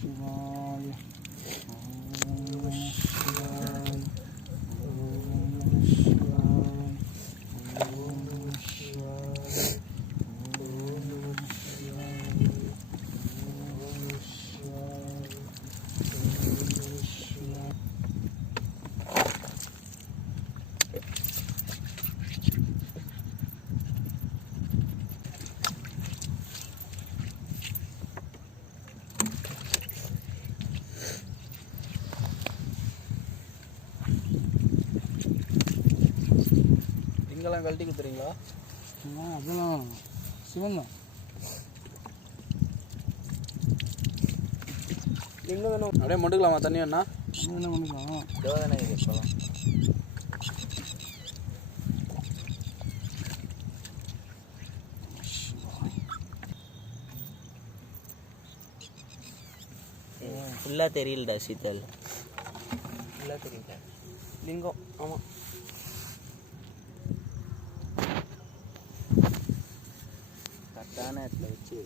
Oh. இங்கெல்லாம் கழட்டி கொடுத்துறீங்களா? அதெல்லாம் சிவன் தான். இன்னும் வேணும்? அப்படியே மட்டுக்கலாமா தண்ணி வேணா என்ன பண்ணிக்கலாம் தேவதானே சொல்லலாம் ஃபுல்லாக தெரியலடா சீத்தல் இல்லை தெரியல. லிங்கம் ஆமாம் కట్టానే అట్లా వచ్చి